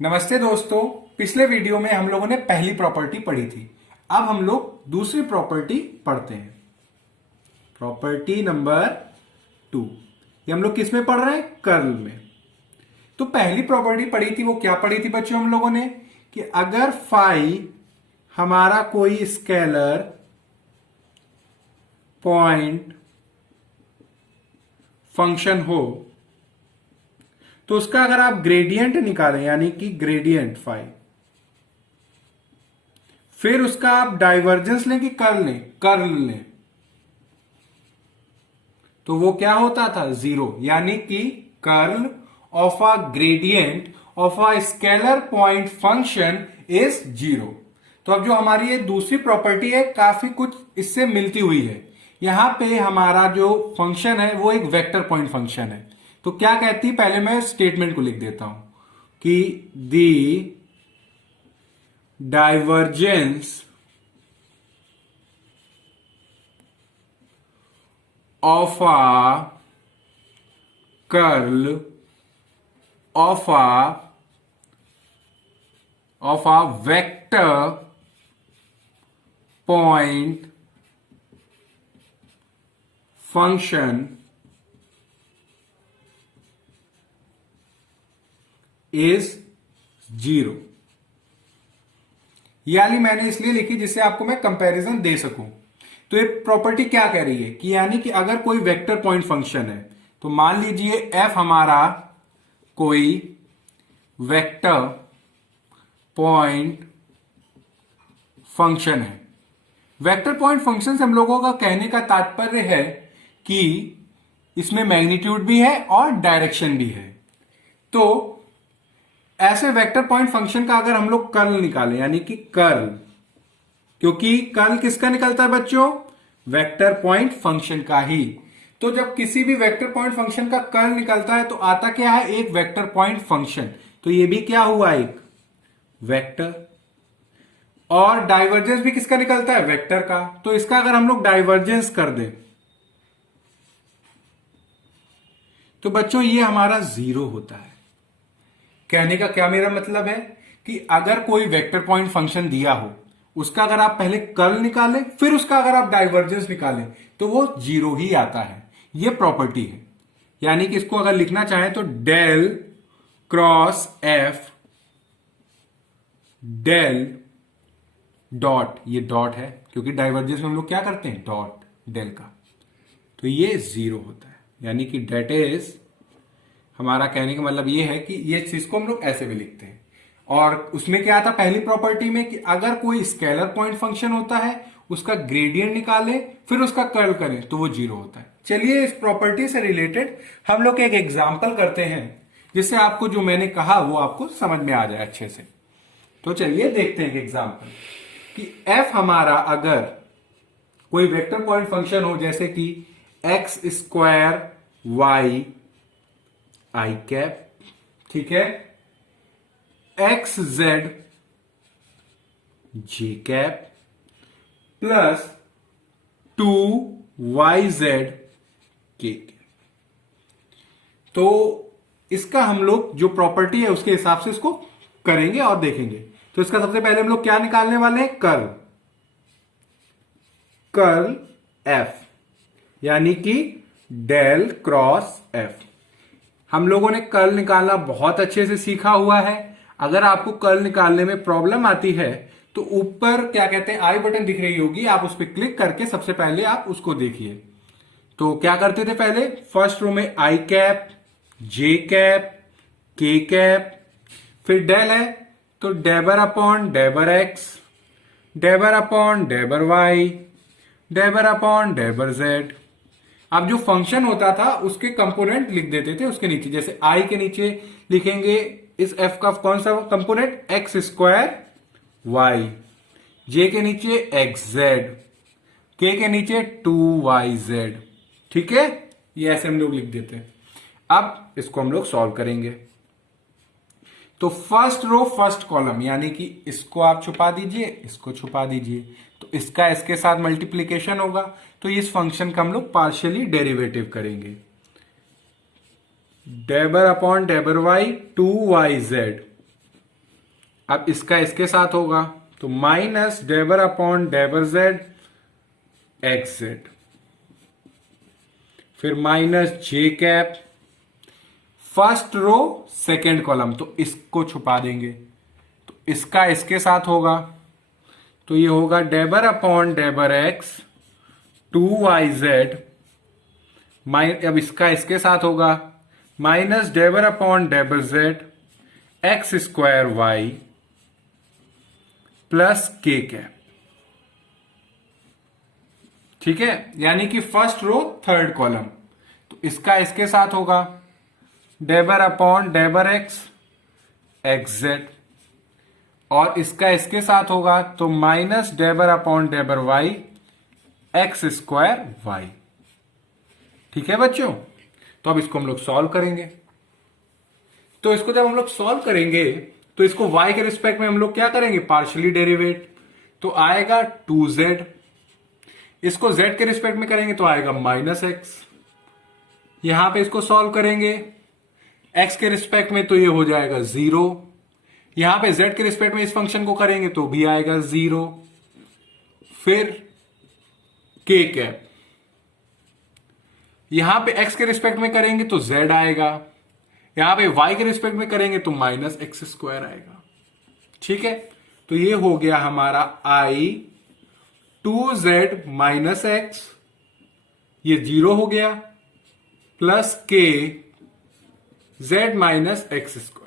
नमस्ते दोस्तों। पिछले वीडियो में हम लोगों ने पहली प्रॉपर्टी पढ़ी थी। अब हम लोग दूसरी प्रॉपर्टी पढ़ते हैं। Property number 2। ये हम लोग किस में पढ़ रहे हैं? कर्ल में। तो पहली प्रॉपर्टी पढ़ी थी, वो क्या पढ़ी थी बच्चों हम लोगों ने? कि अगर फाई हमारा कोई स्केलर पॉइंट फंक्शन हो तो उसका अगर आप ग्रेडियंट निकालें, यानी कि ग्रेडियंट फाई, फिर उसका आप डाइवर्जेंस लें कि कर्ल लें? कर्ल लें, तो वो क्या होता था? 0। यानी कि curl of a gradient of a scalar point function is 0। तो अब जो हमारी ये दूसरी प्रॉपर्टी है, काफी कुछ इससे मिलती हुई है। यहां पे हमारा जो फंक्शन है वो एक वेक्टर पॉइंट फंक्शन है। तो क्या कहती है, पहले मैं स्टेटमेंट को लिख देता हूं कि the divergence of a curl of a vector point function is 0। ये वाली मैंने इसलिए लिखी जिससे आपको मैं कंपैरिजन दे सकूं। तो ये प्रॉपर्टी क्या कह रही है कि यानी कि अगर कोई वेक्टर पॉइंट फंक्शन है, तो मान लीजिए f हमारा कोई वेक्टर पॉइंट फंक्शन है। वेक्टर पॉइंट फंक्शन से हम लोगों का कहने का तात्पर्य है कि इसमें मैग्नीट्यूड भी है और डायरेक्शन भी है। तो ऐसे वेक्टर पॉइंट फंक्शन का अगर हम लोग कर्ल निकालें, यानी कि कर्ल, क्योंकि कर्ल किसका निकलता है बच्चों? वेक्टर पॉइंट फंक्शन का ही। तो जब किसी भी वेक्टर पॉइंट फंक्शन का कर्ल निकलता है तो आता क्या है? एक वेक्टर पॉइंट फंक्शन। तो ये भी क्या हुआ? एक वेक्टर। और डाइवर्जेंस भी किसका निकलता है? वेक्टर का। तो इसका अगर हम लोग डाइवर्जेंस कर दें तो बच्चों ये हमारा 0 होता है। कहने का क्या मेरा मतलब है कि अगर कोई वेक्टर पॉइंट फंक्शन दिया हो, उसका अगर आप पहले कर्ल निकालें, फिर उसका अगर आप डाइवर्जेंस निकालें, तो वो 0 ही आता है। ये प्रॉपर्टी है। यानी कि इसको अगर लिखना चाहें तो del cross F del dot, ये डॉट है क्योंकि डाइवर्जेंस में हम लोग क्या करते हैं? डॉट डेल का। तो ये 0 होता है। यानी कि डेट इज, हमारा कहने का मतलब ये है कि ये चीज को हम लोग ऐसे भी लिखते हैं। और उसमें क्या था पहली प्रॉपर्टी में कि अगर कोई स्केलर पॉइंट फंक्शन होता है, उसका ग्रेडियंट निकालें फिर उसका कर्ल करें तो वो 0 होता है। चलिए इस प्रॉपर्टी से रिलेटेड हम लोग एक एग्जाम्पल करते हैं, जिससे आपको जो मैंने कहा वो आपको समझ में आ जाए अच्छे से। तो चलिए देखते हैं एक एग्जाम्पल कि f हमारा अगर कोई वेक्टर पॉइंट फंक्शन हो, जैसे कि एक्स स्क्वायर वाई आई कैप, ठीक है, एक्स जेड जी कैप प्लस 2 YZ के। तो इसका हम लोग जो प्रॉपर्टी है उसके हिसाब से इसको करेंगे और देखेंगे। तो इसका सबसे पहले हम लोग क्या निकालने वाले हैं? कर्ल। कर्ल एफ, यानी कि डेल क्रॉस एफ। हम लोगों ने कर्ल निकालना बहुत अच्छे से सीखा हुआ है। अगर आपको कर्ल निकालने में प्रॉब्लम आती है तो ऊपर क्या कहते हैं, आई बटन दिख रही होगी, आप उस पर क्लिक करके सबसे पहले आप उसको देखिए। तो क्या करते थे पहले? फर्स्ट रो में i cap, j cap, k cap, फिर डेल है तो डेबर upon डेबर x, डेबर upon डेबर Y, डेबर upon डेबर z. अब जो फंक्शन होता था उसके कंपोनेंट लिख देते थे उसके नीचे। जैसे आई के नीचे लिखेंगे इस एफ का कौन सा component? X square y. J के नीचे एक्स जेड, के नीचे 2YZ। ठीक है, ये ऐसे हम लोग लिख देते हैं। अब इसको हम लोग सॉल्व करेंगे। तो फर्स्ट रो फर्स्ट कॉलम, यानी कि इसको आप छुपा दीजिए, इसको छुपा दीजिए, तो इसका इसके साथ मल्टीप्लीकेशन होगा। तो इस फंक्शन का हम लोग पार्शियली डेरिवेटिव करेंगे। डेबर अपॉन डेबर वाई 2YZ अब इसका इसके साथ होगा तो माइनस डेबर अपॉन डेबर जेड एक्स जेड, फिर minus j cap, first row second column, तो इसको छुपा देंगे तो इसका इसके साथ होगा तो ये होगा डेबर अपॉन डेबर एक्स 2yz, अब इसका इसके साथ होगा माइनस डेबर upon डेबर z x square y plus k cap. ठीक है, यानी कि फर्स्ट रो थर्ड कॉलम, तो इसका इसके साथ होगा डेबर अपॉन डेबर एक्स एक्स जेड, और इसका इसके साथ होगा तो माइनस डेबर upon डेबर y x square y. ठीक है बच्चों, तो अब इसको हम लोग सॉल्व करेंगे। तो इसको जब हम लोग सॉल्व करेंगे तो इसको y के रिस्पेक्ट में हम लोग क्या करेंगे, पार्शियली डेरिवेट, तो आएगा 2z, इसको z के रिस्पेक्ट में करेंगे तो आएगा माइनस एक्स, यहां पे इसको सॉल्व करेंगे x के रिस्पेक्ट में तो ये हो जाएगा 0, यहां पे z के रिस्पेक्ट में इस फंक्शन को करेंगे तो भी आएगा 0, फिर k कैप, यहां पे x के रिस्पेक्ट में करेंगे तो z आएगा, यहां पे y के रिस्पेक्ट में करेंगे तो माइनस एक्स स्क्वायर आएगा। ठीक है, तो ये हो गया हमारा i 2z माइनस एक्स, ये 0 हो गया, plus k z minus x square.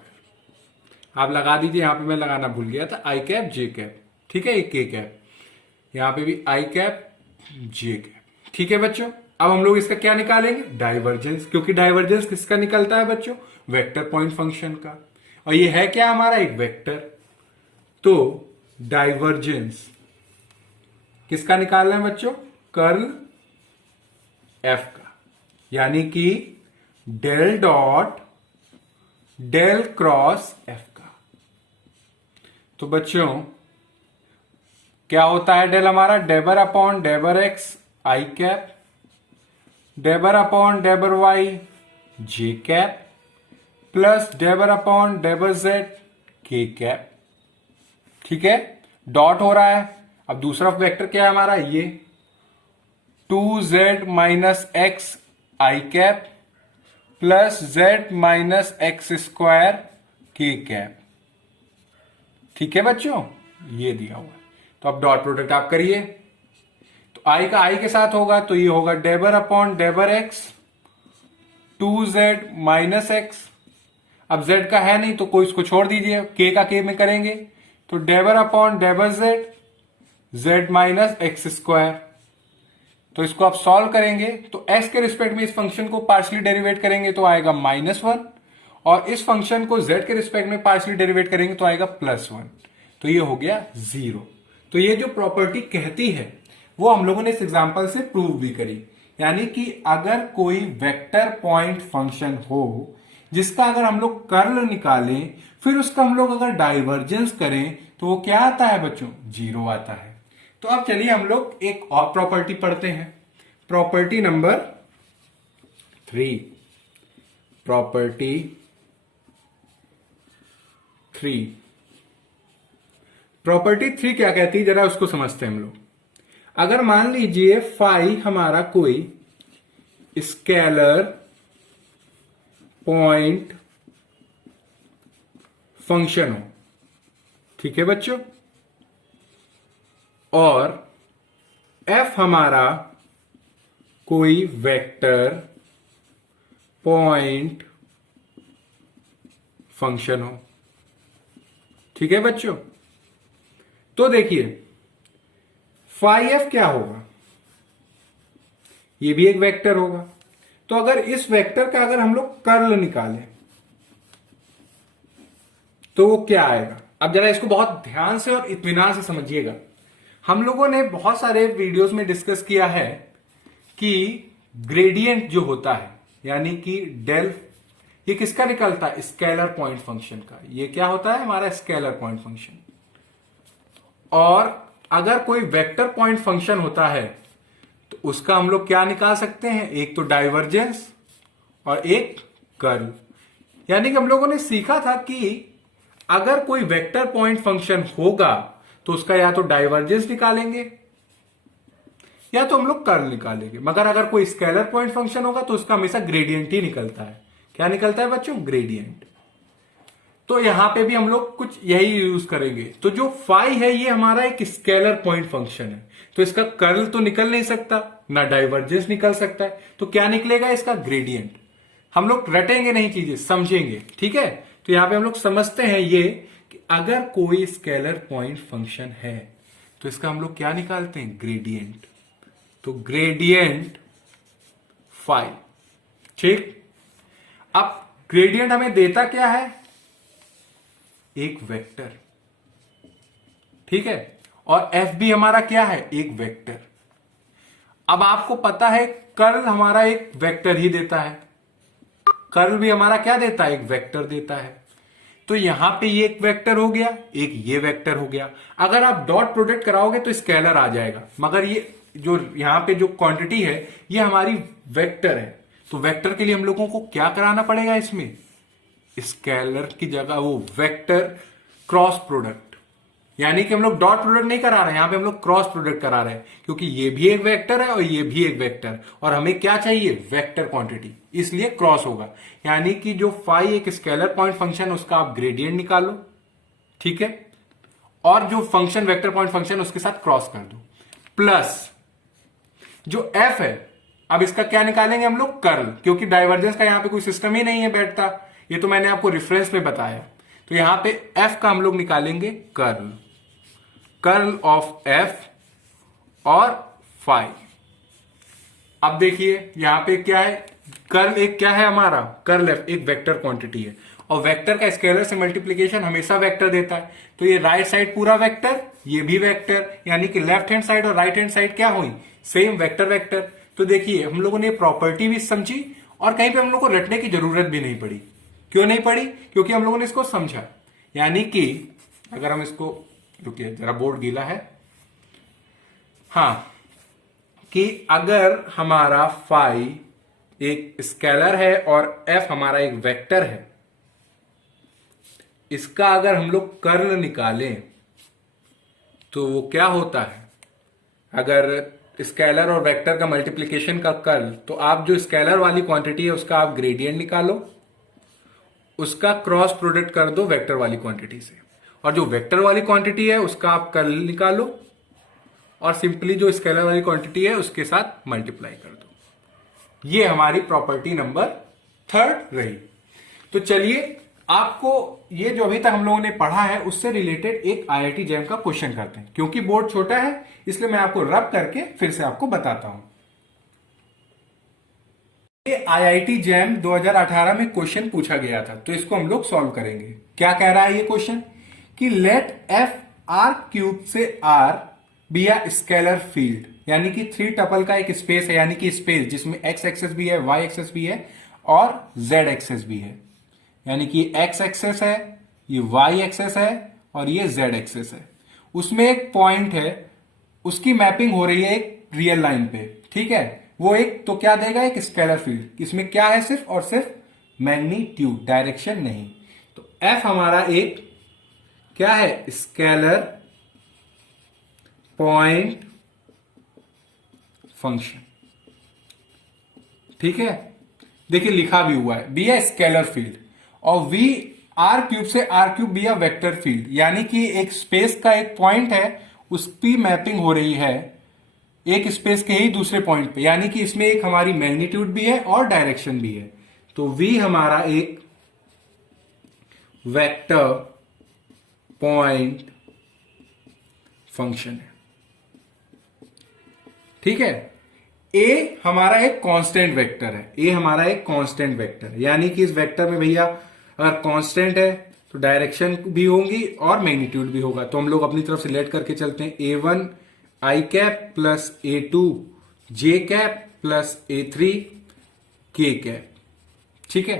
आप लगा दीजिए, यहां पे मैं लगाना भूल गया था आई कैप जे कैप। ठीक है, ये के कैप, यहां पे भी आई कैप जे कैप। ठीक है बच्चों, अब हम लोग इसका क्या निकालेंगे, डाइवर्जेंस, क्योंकि डाइवर्जेंस किसका निकलता है बच्चों, वेक्टर पॉइंट फंक्शन का, और ये है क्या हमारा एक वेक्टर, तो डाइवर्जेंस किसका निकालना है बच्चों, कर्ल एफ का, यानी कि del dot del cross F का। तो बच्चों क्या होता है डेल हमारा, डेबर अपॉन डेबर एक्स आई कैप, डेबर upon डेबर y j cap, plus डेबर अपॉन डेबर जेड के कैप। ठीक है, डॉट हो रहा है। अब दूसरा वेक्टर क्या है हमारा, ये 2z minus x i cap plus z minus x square k cap. ठीक है बच्चों, ये दिया हुआ है, तो अब डॉट प्रोडक्ट आप करिए, तो i का i के साथ होगा तो ये होगा डेबर upon डेबर x 2z minus x, अब z का है नहीं तो कोई इसको छोड़ दीजिए, k का k में करेंगे तो डेबर अपॉन डेबर z माइनस एक्स स्क्वायर। तो इसको आप सॉल्व करेंगे तो x के रिस्पेक्ट में इस फंक्शन को पार्शियली डेरिवेट करेंगे तो आएगा -1, और इस फंक्शन को z के रिस्पेक्ट में पार्शियली डेरिवेट करेंगे तो आएगा +1, तो ये हो गया 0। तो ये जो प्रॉपर्टी कहती है वो हम लोगों ने इस एग्जांपल से प्रूव भी करी, यानी कि अगर कोई वेक्टर पॉइंट फंक्शन हो जिसका अगर हम लोग कर्ल निकालें फिर उसका हम लोग अगर डाइवर्जेंस करें तो वो क्या आता है बच्चों, 0 आता है। तो अब चलिए हम लोग एक और प्रॉपर्टी पढ़ते हैं, प्रॉपर्टी नंबर 3। प्रॉपर्टी 3, प्रॉपर्टी 3 क्या कहती है जरा उसको समझते हैं हम लोग। अगर मान लीजिए फाई हमारा कोई स्केलर पॉइंट फंक्शन हो, ठीक है बच्चों, और एफ हमारा कोई वेक्टर पॉइंट फंक्शन हो, ठीक है बच्चों। तो देखिए फाई एफ क्या होगा, ये भी एक वेक्टर होगा, तो अगर इस वेक्टर का अगर हम लोग कर्ल निकालें तो वो क्या आएगा। अब जरा इसको बहुत ध्यान से और इत्मीनान से समझिएगा। हम लोगों ने बहुत सारे वीडियोस में डिस्कस किया है कि ग्रेडियंट जो होता है यानी कि डेल, ये किसका निकलता है, स्केलर पॉइंट फंक्शन का। ये क्या होता है हमारा स्केलर पॉइंट फंक्शन। और अगर कोई वेक्टर पॉइंट फंक्शन होता है तो उसका हम लोग क्या निकाल सकते हैं, एक तो डाइवर्जेंस और एक कर्ल। यानी कि हम लोगों ने सीखा था कि अगर कोई वेक्टर पॉइंट फंक्शन होगा तो उसका या तो डाइवर्जेंस निकालेंगे या तो हम लोग कर्ल निकालेंगे, मगर अगर कोई स्केलर पॉइंट फंक्शन होगा तो उसका हमेशा ग्रेडियंट ही निकलता है। क्या निकलता है बच्चों? ग्रेडियंट। तो यहां पे भी हम लोग कुछ यही यूज करेंगे। तो जो फाई है ये हमारा एक स्केलर पॉइंट फंक्शन है, तो इसका कर्ल तो निकल नहीं सकता, ना डाइवर्जेंस निकल सकता है, तो क्या निकलेगा? इसका ग्रेडियंट। हम लोग रटेंगे नहीं चीजें, समझेंगे, ठीक है। तो यहां पे हम लोग समझते हैं ये कि अगर कोई स्केलर पॉइंट फंक्शन है तो इसका हम लोग क्या निकालते हैं? ग्रेडियंट। तो ग्रेडियंट फाई, ठीक। अब ग्रेडियंट हमें देता क्या है? एक वेक्टर, ठीक है। और एफ भी हमारा क्या है? एक वेक्टर। अब आपको पता है कर्ल हमारा एक वेक्टर ही देता है, कर्ल भी हमारा क्या देता है? एक वेक्टर देता है। तो यहां पे ये एक वेक्टर हो गया, एक ये वेक्टर हो गया। अगर आप डॉट प्रोडक्ट कराओगे तो स्केलर आ जाएगा, मगर ये जो यहां पे जो क्वांटिटी है ये हमारी वेक्टर है। तो वेक्टर के लिए हम लोगों को क्या कराना पड़ेगा? इसमें स्केलर की जगह वो वेक्टर क्रॉस प्रोडक्ट, यानी कि हम लोग डॉट प्रोडक्ट नहीं करा रहे हैं, यहां पे हम लोग क्रॉस प्रोडक्ट करा रहे हैं, क्योंकि ये भी एक वेक्टर है और ये भी एक वेक्टर, और हमें क्या चाहिए? वेक्टर क्वांटिटी, इसलिए क्रॉस होगा। यानी कि जो फाई एक स्केलर पॉइंट फंक्शन, उसका आप ग्रेडियंट निकालो, ठीक है, और जो फंक्शन वेक्टर पॉइंट फंक्शन उसके साथ क्रॉस कर दो, प्लस जो एफ है, अब इसका क्या निकालेंगे हम लोग? कर्ल, क्योंकि डाइवर्जेंस का यहां पे कोई सिस्टम ही नहीं है बैठता, ये तो मैंने आपको रेफरेंस में बताया। तो यहां पे एफ का हम लोग निकालेंगे कर्ल, कर्ल ऑफ एफ और फाई। अब देखिए यहां पे क्या है? कर्ल एक क्या है हमारा? कर्ल एफ एक वेक्टर क्वांटिटी है, और वेक्टर का स्केलर से मल्टीप्लीकेशन हमेशा वेक्टर देता है। तो ये राइट साइड पूरा वेक्टर, ये भी वेक्टर, यानी कि लेफ्ट हैंड साइड और राइट हैंड साइड क्या हुई? Same vector vector. तो देखिए हम लोगों ने प्रॉपर्टी भी समझी और कहीं पे हम लोग को रटने की जरूरत भी नहीं पड़ी। क्यों नहीं पड़ी? क्योंकि हम लोगों ने इसको समझा। यानी कि अगर हम इसको, रुकिए जरा बोर्ड गीला है, हां, कि अगर हमारा फाई एक स्केलर है और एफ हमारा एक वेक्टर है, इसका अगर हम लोग कर्ल निकालें तो वो क्या होता है? अगर स्केलर और वेक्टर का मल्टीप्लिकेशन का कर्ल, तो आप जो स्केलर वाली क्वांटिटी है उसका आप ग्रेडियंट निकालो, उसका क्रॉस प्रोडक्ट कर दो वेक्टर वाली क्वांटिटी से, और जो वेक्टर वाली क्वांटिटी है उसका आप कर्ल निकालो और सिंपली जो स्केलर वाली क्वांटिटी है उसके साथ मल्टीप्लाई कर दो। ये हमारी प्रॉपर्टी नंबर 3 रही। तो चलिए आपको ये जो अभी तक हम लोगों ने पढ़ा है उससे रिलेटेड एक आईआईटी जैम का क्वेश्चन करते हैं। क्योंकि बोर्ड छोटा है इसलिए मैं आपको रब करके फिर से आपको बताता हूं। ये आईआईटी जैम 2018 में क्वेश्चन पूछा गया था, तो इसको हम लोग सॉल्व करेंगे। क्या कह रहा है ये क्वेश्चन? कि लेट एफ आर क्यूब से R be a scalar field, यानी कि 3 टपल का एक स्पेस है, यानी कि स्पेस जिसमें एक्स एक्सेस भी है, वाई एक्सेस भी है और जेड एक्सेस भी है। यानी कि एक्स एक्सेस है, ये वाई एक्सेस है और ये जेड एक्सेस है। उसमें एक पॉइंट है, उसकी मैपिंग हो रही है एक रियल लाइन पे, ठीक है। वो एक तो क्या देगा? एक स्केलर फील्ड। इसमें क्या है? सिर्फ और सिर्फ मैग्नीट्यूड, डायरेक्शन नहीं। तो एफ हमारा एक क्या है? स्केलर पॉइंट फंक्शन, ठीक है। देखिए लिखा भी हुआ है, बी ए स्केलर फील्ड, और वी आर क्यूब से r cube be a vector field, यानी कि एक स्पेस का एक पॉइंट है उसकी मैपिंग हो रही है एक स्पेस के ही दूसरे पॉइंट पे, यानी कि इसमें एक हमारी मैग्नीट्यूड भी है और डायरेक्शन भी है। तो वी हमारा एक वेक्टर पॉइंट फंक्शन है, ठीक है। ए हमारा एक कांस्टेंट वेक्टर है, ए हमारा एक कांस्टेंट वेक्टर है, यानी कि इस वेक्टर में भैया अगर कांस्टेंट है तो डायरेक्शन भी होंगी और मैग्नीट्यूड भी होगा। तो हम लोग अपनी तरफ से लेट करके चलते हैं, A1 i cap plus A2 j cap plus A3 k cap, ठीक है।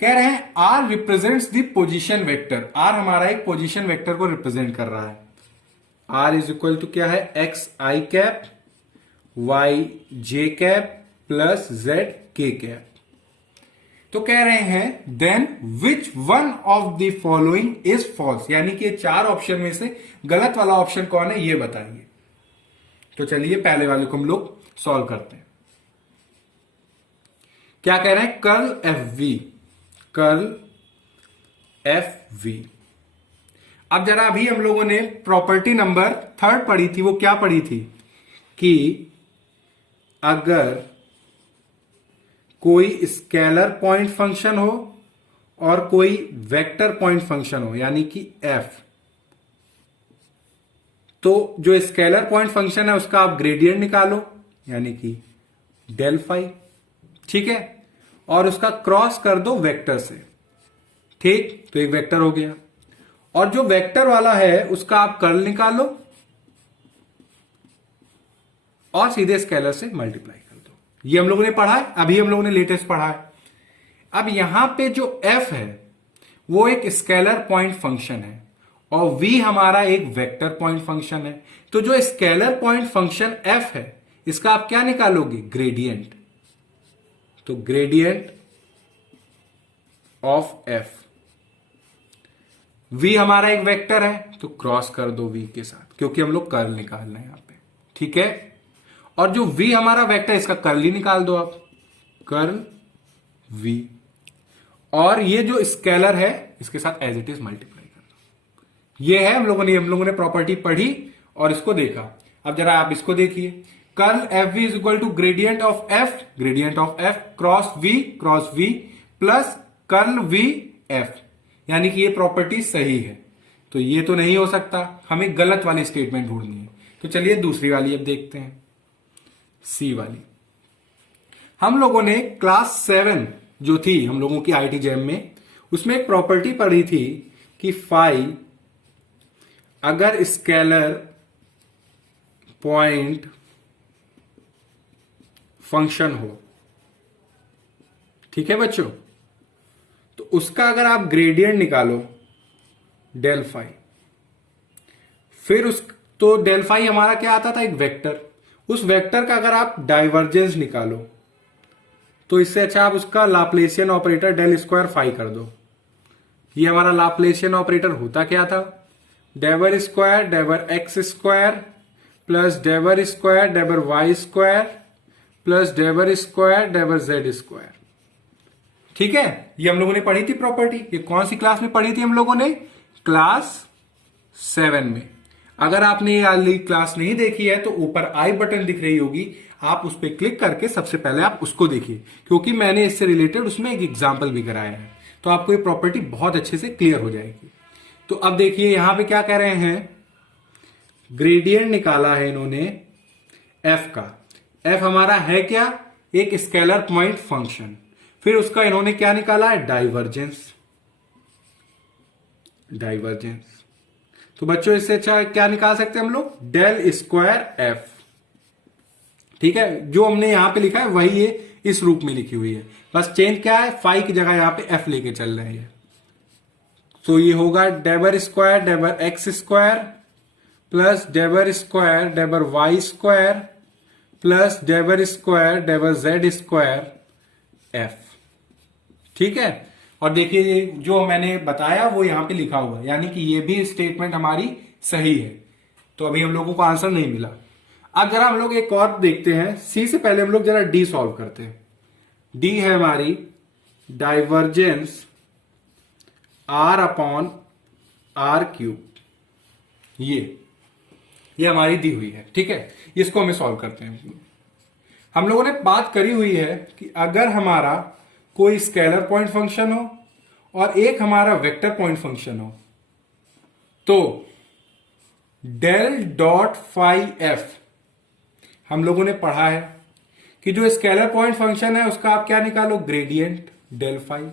कह रहे हैं r represents the position vector, r हमारा एक पोजीशन वेक्टर को रिप्रेजेंट कर रहा है। आर इज इक्वल टू क्या है? X i cap y j cap plus z k cap. तो कह रहे हैं then which one of the following is false, यानी कि 4 ऑप्शन में से गलत वाला ऑप्शन कौन है ये बताइए। तो चलिए पहले वाले को हम लोग सॉल्व करते हैं। क्या कह रहे हैं, curl F v, curl F v. अब जरा अभी हम लोगों ने प्रॉपर्टी नंबर 3 पढ़ी थी, वो क्या पढ़ी थी कि अगर कोई स्केलर पॉइंट फंक्शन हो और कोई वेक्टर पॉइंट फंक्शन हो यानी कि एफ, तो जो स्केलर पॉइंट फंक्शन है उसका आप ग्रेडियंट निकालो यानी कि डेल फाई, ठीक है, और उसका क्रॉस कर दो वेक्टर से, ठीक, तो एक वेक्टर हो गया। और जो वेक्टर वाला है उसका आप कर्ल निकालो और सीधे स्केलर से मल्टीप्लाई कर दो। ये हम लोगों ने पढ़ा है, अभी हम लोगों ने लेटेस्ट पढ़ा है। अब यहां पे जो f है वो एक स्केलर पॉइंट फंक्शन है और v हमारा एक वेक्टर पॉइंट फंक्शन है। तो जो स्केलर पॉइंट फंक्शन f है इसका आप क्या निकालोगे, ग्रेडियंट। तो ग्रेडियंट ऑफ f, v हमारा एक वेक्टर है तो क्रॉस कर दो v के साथ, क्योंकि हम लोग कर्ल निकाल रहे हैं यहां पे, ठीक है। और जो v हमारा वेक्टर है इसका कर्ल ही निकाल दो आप, कर्ल v, और ये जो स्केलर है इसके साथ एज इट इज मल्टीप्लाई कर दो। ये है हम लोगों ने प्रॉपर्टी पढ़ी और इसको देखा। अब जरा आप इसको देखिए, curl F v is equal to gradient of F, gradient of F cross v plus curl v F, यानी कि ये प्रॉपर्टी सही है। तो ये तो नहीं हो सकता, हमें गलत वाली स्टेटमेंट ढूंढनी है। तो चलिए दूसरी वाली अब देखते हैं, सी वाली। हम लोगों ने क्लास 7 जो थी हम लोगों की आईटी जैम में, उसमें एक प्रॉपर्टी पढ़ी थी कि फाई अगर स्केलर पॉइंट फंक्शन हो, ठीक है बच्चों, तो उसका अगर आप ग्रेडियंट निकालो डेल फाई, फिर तो डेल फाई हमारा क्या आता था, एक वेक्टर। उस वेक्टर का अगर आप डाइवर्जेंस निकालो तो इससे अच्छा आप उसका Laplacian operator del square phi कर दो। ये हमारा लाप्लेशियन ऑपरेटर होता क्या था, डेवर स्क्वायर डेवर एक्स स्क्वायर प्लस डेवर स्क्वायर डेवर वाई स्क्वायर प्लस डेवर स्क्वायर डेवर जेड स्क्वायर, ठीक है। ये हम लोगों ने पढ़ी थी प्रॉपर्टी। ये कौन सी क्लास में पढ़ी थी हम लोगों ने, क्लास 7 में। अगर आपने ये वाली क्लास नहीं देखी है तो ऊपर आई बटन दिख रही होगी, आप उस पर क्लिक करके सबसे पहले आप उसको देखिए, क्योंकि मैंने इससे रिलेटेड उसमें एक एग्जाम्पल भी कराया है, तो आपको ये प्रॉपर्टी बहुत अच्छे से क्लियर हो जाएगी। तो अब देखिए यहां पे क्या कह रहे हैं, ग्रेडियंट निकाला है इन्होंने एफ का। एफ हमारा है क्या, एक स्केलर पॉइंट फंक्शन। फिर उसका इन्होंने क्या निकाला है, डाइवर्जेंस, डाइवर्जेंस। तो बच्चों इससे अच्छा क्या निकाल सकते हैं हम लोग, डेल स्क्वायर एफ, ठीक है। जो हमने यहां पे लिखा है वही ये इस रूप में लिखी हुई है, बस चेंज क्या है, फाई की जगह यहां पे एफ लेके चल रहे हैं। तो ये होगा डेवर स्क्वायर डेवर एक्स स्क्वायर प्लस डेवर स्क्वायर डेवर वाई स्क्वायर प्लस डेवर स्क्वायर डेवर जेड स्क्वायर एफ, ठीक है। और देखिए जो मैंने बताया वो यहां पे लिखा हुआ है, यानी कि ये भी स्टेटमेंट हमारी सही है। तो अभी हम लोगों को आंसर नहीं मिला। अब जरा हम लोग एक और देखते हैं, सी से पहले हम लोग जरा डी सॉल्व करते हैं। डी है हमारी divergence r upon r cube, ये हमारी दी हुई है, ठीक है। इसको हमें सॉल्व करते हैं। हम लोगों ने बात करी हुई है कि अगर हमारा कोई स्केलर पॉइंट फंक्शन हो और एक हमारा वेक्टर पॉइंट फंक्शन हो, तो डेल डॉट फाई एफ हम लोगों ने पढ़ा है कि जो स्केलर पॉइंट फंक्शन है उसका आप क्या निकालो, ग्रेडियंट डेल फाई,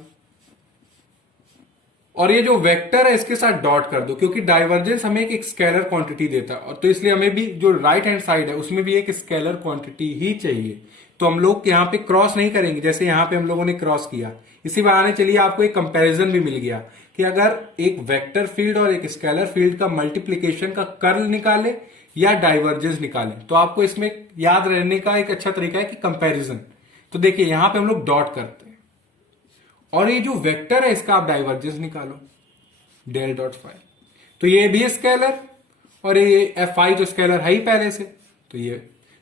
और ये जो वेक्टर है इसके साथ डॉट कर दो, क्योंकि डाइवर्जेंस हमें एक स्केलर क्वांटिटी देता है, और तो इसलिए हमें भी जो राइट हैंड साइड है उसमें भी एक स्केलर क्वांटिटी ही चाहिए। तो हम लोग यहाँ पे क्रॉस नहीं करेंगे, जैसे यहाँ पे हम लोगों ने क्रॉस किया। इसी बहाने चलिए आपको एक कंपैरिजन भी मिल गया कि अगर एक वेक्टर फील्ड और एक स्केलर फील्ड का मल्टीप्लीकेशन का कर्ल निकाले या डाइवर्जेंस निकाले, तो आपको इसमें याद रहने का एक अच्छा तरीका है कि कंपैरिजन। तो देखिए यहां पे हम लोग डॉट करते हैं और ये जो वेक्टर है इसका आप डाइवर्जेंस निकालो, डेल डॉट फाई। तो ये भी स्केलर और ये एफ आई तो स्केलर है ही पहले से, तो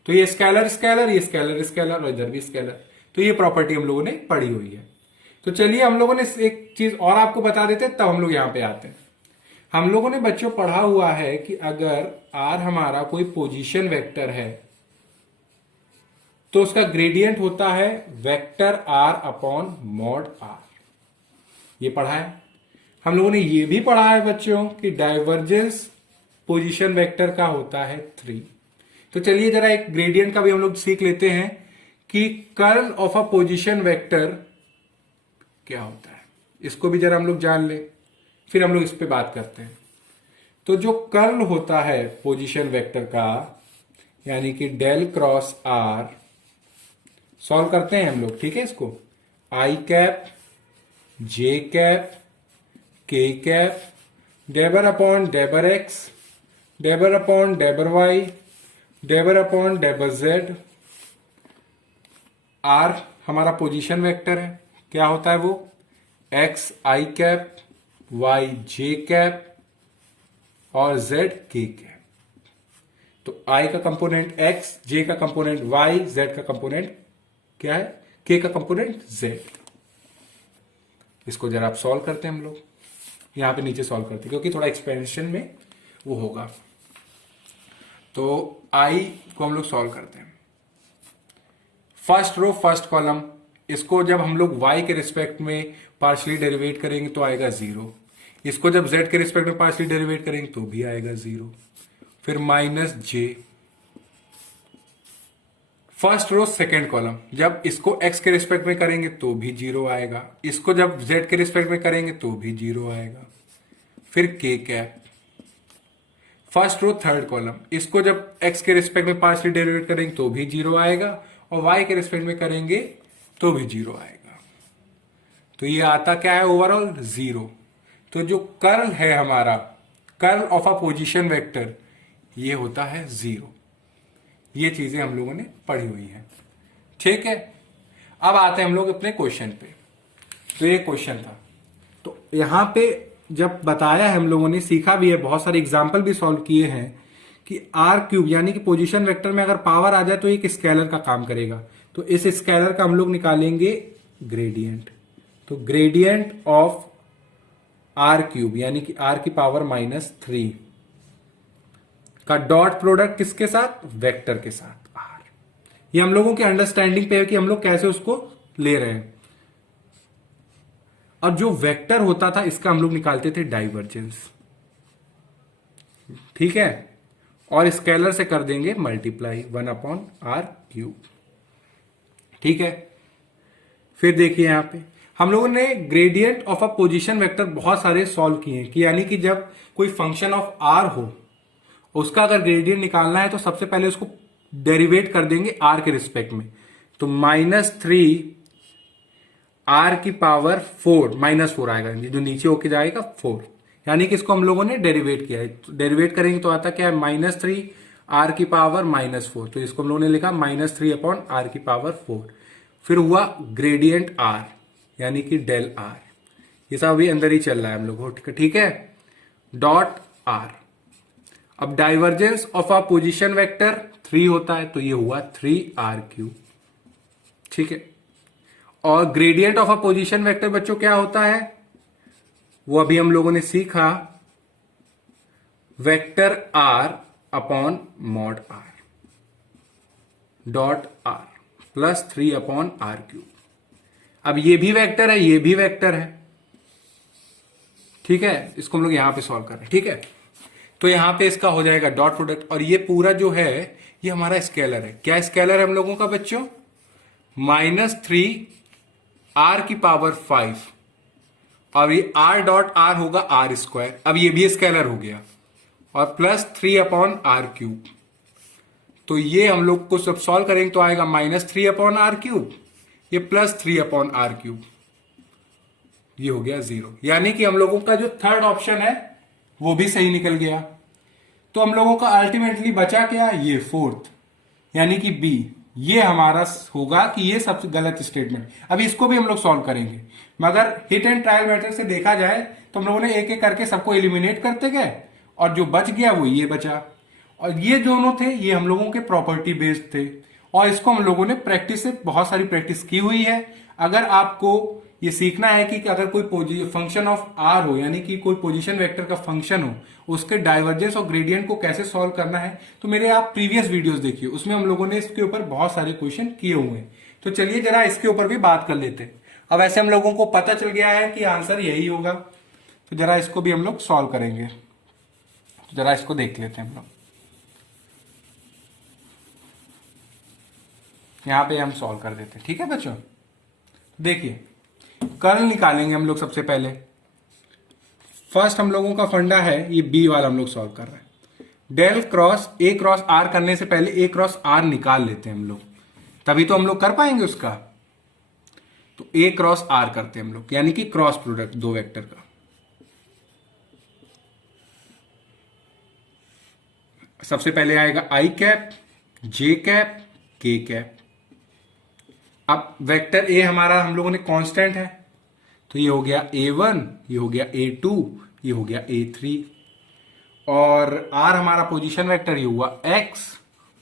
ये स्केलर स्केलर, ये स्केलर स्केलर और इधर भी स्केलर। तो ये प्रॉपर्टी हम लोगों ने पढ़ी हुई है। तो चलिए हम लोगों ने एक चीज और आपको बता देते हैं, तब हम लोग यहां पे आते हैं। हम लोगों ने बच्चों पढ़ा हुआ है कि अगर आर हमारा कोई पोजीशन वेक्टर है तो उसका ग्रेडियंट होता है vector r upon mod r. ये पढ़ा है। हम लोगों ने ये भी पढ़ा है बच्चों कि डाइवर्जेंस पोजीशन वेक्टर का होता है 3। तो चलिए जरा एक ग्रेडियंट का भी हम लोग सीख लेते हैं कि curl of a position vector क्या होता है, इसको भी जरा हम लोग जान ले, फिर हम लोग इस पे बात करते हैं। तो जो कर्ल होता है पोजीशन वेक्टर का, यानी कि डेल क्रॉस आर, सॉल्व करते हैं हम लोग, ठीक है। इसको i cap j cap k cap डेबर upon डेबर x डेबर upon डेबर Y डेबर upon डेबर z. R हमारा पोजीशन वेक्टर है, क्या होता है वो, x i cap y j cap और जेड के कैप। तो आई का कंपोनेंट एक्स, जे का कंपोनेंट वाई, जेड का कंपोनेंट क्या है, के का कंपोनेंट जेड। इसको जरा आप सॉल्व करते हैं हम लोग, यहां पे नीचे सॉल्व करते हैं क्योंकि थोड़ा एक्सपेंशन में वो होगा। तो आई को हम लोग सॉल्व करते हैं, फर्स्ट रो फर्स्ट कॉलम। इसको जब हम लोग y के रिस्पेक्ट में पार्शियली डेरिवेट करेंगे तो आएगा 0। इसको जब z के रिस्पेक्ट में पार्शियली डेरिवेट करेंगे तो भी आएगा 0। फिर माइनस जे, फर्स्ट रो सेकेंड कॉलम। जब इसको x के रिस्पेक्ट में करेंगे तो भी 0 आएगा, इसको जब z के रिस्पेक्ट में करेंगे तो भी 0 आएगा। फिर k cap, first row third column. इसको जब x के रिस्पेक्ट में पार्शियली डेरिवेट करेंगे तो भी 0 आएगा और y के रिस्पेक्ट में करेंगे तो भी 0 आएगा। तो ये आता क्या है, ओवरऑल 0। तो जो कर्ल है हमारा, curl of a position vector, ये होता है 0। ये चीजें हम लोगों ने पढ़ी हुई हैं, ठीक है। अब आते हैं हम लोग अपने क्वेश्चन पे। तो ये क्वेश्चन था, तो यहां पे जब बताया है हम लोगों ने, सीखा भी है, बहुत सारे एग्जाम्पल भी सॉल्व किए हैं कि आर क्यूब यानी कि पोजीशन वेक्टर में अगर पावर आ जाए तो एक स्केलर का काम करेगा। तो इस स्केलर का हम लोग निकालेंगे ग्रेडियंट। तो ग्रेडियंट ऑफ आर क्यूब यानी कि आर की पावर -3 का डॉट प्रोडक्ट किसके साथ, वेक्टर के साथ आर। ये हम लोगों के अंडरस्टैंडिंग पे है कि हम लोग कैसे उसको ले रहे हैं। और जो वेक्टर होता था इसका हम लोग निकालते थे डाइवर्जेंस, ठीक है। और स्केलर से कर देंगे मल्टीप्लाई 1/r³, ठीक है। फिर देखिए यहां पे हम लोगों ने gradient of a position vector बहुत सारे सॉल्व किए हैं कि यानी कि जब कोई फंक्शन ऑफ आर हो, उसका अगर ग्रेडियंट निकालना है तो सबसे पहले उसको डेरिवेट कर देंगे आर के रिस्पेक्ट में। तो -3 आर की पावर 4 -4 आएगा, जो नीचे होके जाएगा 4, यानी कि इसको हम लोगों ने डेरिवेट किया है। तो डेरिवेट करेंगे तो आता क्या है, -3 आर की पावर -4। तो इसको हम लोगों ने लिखा -3/r की पावर 4। फिर हुआ ग्रेडियंट आर यानी कि डेल आर, ये सब अभी अंदर ही चल रहा है हम लोग, ठीक है। Dot r. अब divergence of a position vector 3 होता है, तो ये हुआ 3r³, ठीक है। और gradient of a position vector बच्चों क्या होता है, वो अभी हम लोगों ने सीखा, vector r upon mod r dot r plus 3/r³। अब ये भी वेक्टर है, ये भी वेक्टर है, ठीक है। इसको हम लोग यहां पे सॉल्व कर रहे हैं, ठीक है। तो यहां पे इसका हो जाएगा डॉट प्रोडक्ट, और ये पूरा जो है ये हमारा स्केलर है। क्या स्केलर है हम लोगों का बच्चों, -3 r की पावर 5, और ये r डॉट r होगा r²। अब ये भी स्केलर हो गया, और प्लस 3/r³। तो ये हम लोग को सब सॉल्व करेंगे तो आएगा -3/r³, ये प्लस 3/r³, ये हो गया 0। यानी कि हम लोगों का जो थर्ड ऑप्शन है वो भी सही निकल गया। तो हम लोगों का अल्टीमेटली बचा क्या, ये फोर्थ यानी कि बी, ये हमारा होगा कि ये सबसे गलत स्टेटमेंट। अभी इसको भी हम लोग सॉल्व करेंगे, मगर हिट एंड ट्रायल मेथड से देखा जाए तो हम लोगों ने एक एक करके सबको एलिमिनेट करते गए और जो बच गया वो ये बचा। और ये दोनों थे, ये हम लोगों के प्रॉपर्टी बेस्ड थे और इसको हम लोगों ने प्रैक्टिस से बहुत सारी प्रैक्टिस की हुई है। अगर आपको ये सीखना है कि अगर कोई फंक्शन ऑफ आर हो, यानी कि कोई पोजीशन वेक्टर का फंक्शन हो, उसके डाइवर्जेंस और ग्रेडियंट को कैसे सॉल्व करना है, तो मेरे आप प्रीवियस वीडियोस देखिए, उसमें हम लोगों ने इसके ऊपर बहुत सारे क्वेश्चन किए हुए हैं। तो चलिए जरा इसके ऊपर भी बात कर लेते हैं। अब ऐसे हम लोगों को पता चल गया है कि आंसर यही होगा, तो जरा इसको भी हम लोग सॉल्व करेंगे। तो जरा इसको देख लेते हैं हम लोग। यहां पे हम सॉल्व कर देते हैं, ठीक है बच्चों। देखिए कर्ल निकालेंगे हम लोग सबसे पहले। फर्स्ट हम लोगों का फंडा है, ये बी वाला हम लोग सॉल्व कर रहे हैं। Del cross A cross r करने से पहले ए क्रॉस आर निकाल लेते हैं हम लोग, तभी तो हम लोग कर पाएंगे उसका। तो ए क्रॉस आर करते हैं हम लोग, यानी कि क्रॉस प्रोडक्ट दो वेक्टर का। सबसे पहले आएगा आई cap, j cap, k cap. अब वेक्टर ए हमारा हम लोगों ने कांस्टेंट है, तो ये हो गया A1, ये हो गया A2, ये हो गया A3। और R हमारा पोजीशन वेक्टर ये हुआ X,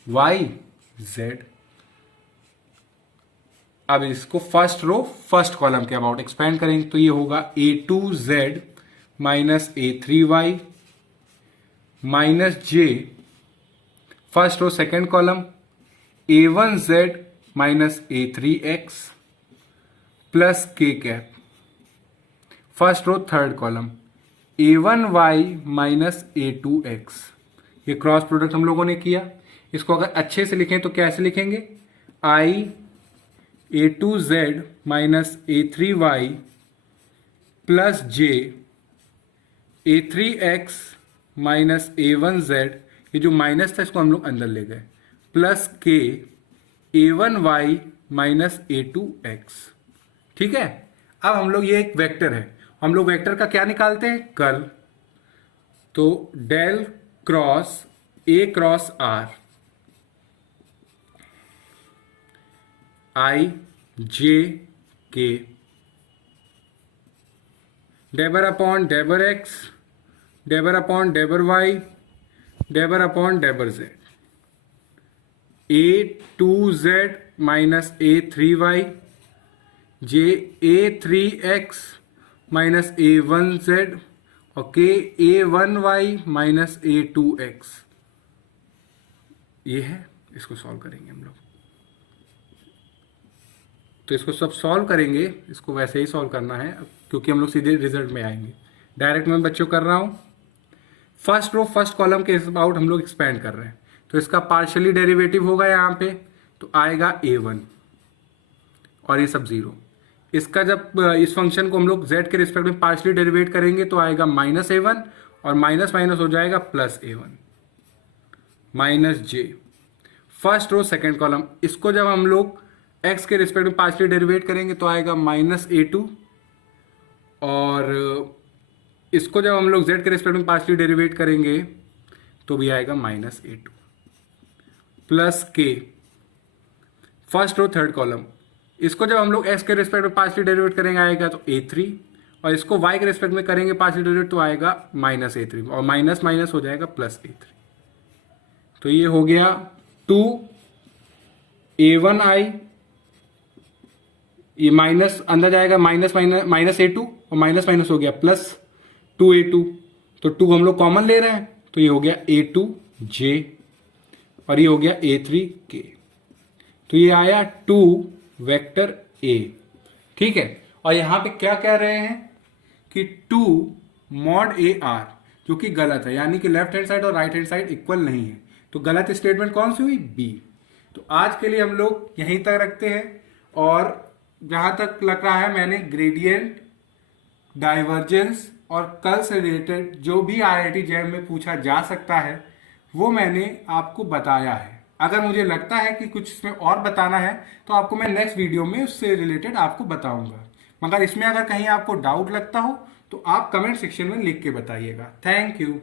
Y, Z। अब इसको फर्स्ट रो फर्स्ट कॉलम के अबाउट एक्सपेंड करेंगे, तो ये होगा A2Z minus A3Y minus J, first row second column A1Z minus A3X plus K cap, first row third column A1Y minus A2X। ये cross product हम लोगों ने किया। इसको अगर अच्छे से लिखें तो कैसे लिखेंगे, I A2Z minus A3Y plus J A3X minus A1Z, ये जो माइनस था इसको हम लोग अंदर ले गए, plus K A1Y minus A2X। ठीक है। अब हम लोग, ये एक वेक्टर है, हम लोग वेक्टर का क्या निकालते हैं, कर्ल। तो del cross A cross R, I J K, del upon डेबर x, डेबर upon डेबर Y, डेबर upon डेबर Z, A2Z minus A3Y, J A3X minus A1Z और K A1Y माइनस A2X। ये है, इसको सॉल्व करेंगे हम लोग। तो इसको सब सॉल्व करेंगे, इसको वैसे ही सॉल्व करना है क्योंकि हम लोग सीधे रिजल्ट में आएंगे। डायरेक्ट मैं बच्चों कर रहा हूं। फर्स्ट रो फर्स्ट कॉलम के अबाउट हम लोग एक्सपेंड कर रहे हैं, तो इसका पार्शियली डेरिवेटिव होगा यहाँ पे, तो आएगा A1 और ये सब जीरो। इसका जब इस फंक्शन को हम लोग z के रिस्पेक्ट में पार्शियली डेरिवेट करेंगे तो आएगा माइनस A1 और माइनस माइनस हो जाएगा plus A1 minus J। First row second column, इसको जब हम लोग x के रिस्पेक्ट में पार्शियली डेरिवेट करेंगे तो आएगा माइनस A2 और इसको जब हम लोग z के रिस्पेक्ट में पार्शियली डेरिवेट करेंगे तो भी आएगा minus A2 plus K। First row third column, इसको जब हम लोग x के रिस्पेक्ट में पार्शियली डेरिवेट करेंगे आएगा तो A3 और इसको y के रिस्पेक्ट में करेंगे पार्शियली डेरिवेट तो आएगा माइनस A3 और माइनस माइनस हो जाएगा प्लस A3। तो ये हो गया 2 A1I, ये माइनस अंदर जाएगा माइनस माइनस माइनस A2 और माइनस माइनस हो गया प्लस 2A2, तो 2 हम लोग कॉमन ले रहे हैं तो ये हो गया A2J और ये हो गया A3K। तो ये आया 2 वेक्टर A। ठीक है। और यहां पे क्या कह रहे हैं कि 2 मॉड AR, जो कि गलत है, यानी कि लेफ्ट हैंड साइड और राइट हैंड साइड इक्वल नहीं है। तो गलत स्टेटमेंट कौन सी हुई, B। तो आज के लिए हम लोग यहीं तक रखते हैं और जहां तक लग रहा है मैंने ग्रेडियंट, डाइवर्जेंस और कर्ल से रिलेटेड जो भी IIT जैम में पूछा जा सकता है वो मैंने आपको बताया है। अगर मुझे लगता है कि कुछ इसमें और बताना है तो आपको मैं नेक्स्ट वीडियो में उससे रिलेटेड आपको बताऊंगा। मगर इसमें अगर कहीं आपको डाउट लगता हो तो आप कमेंट सेक्शन में लिख के बताइएगा। Thank you.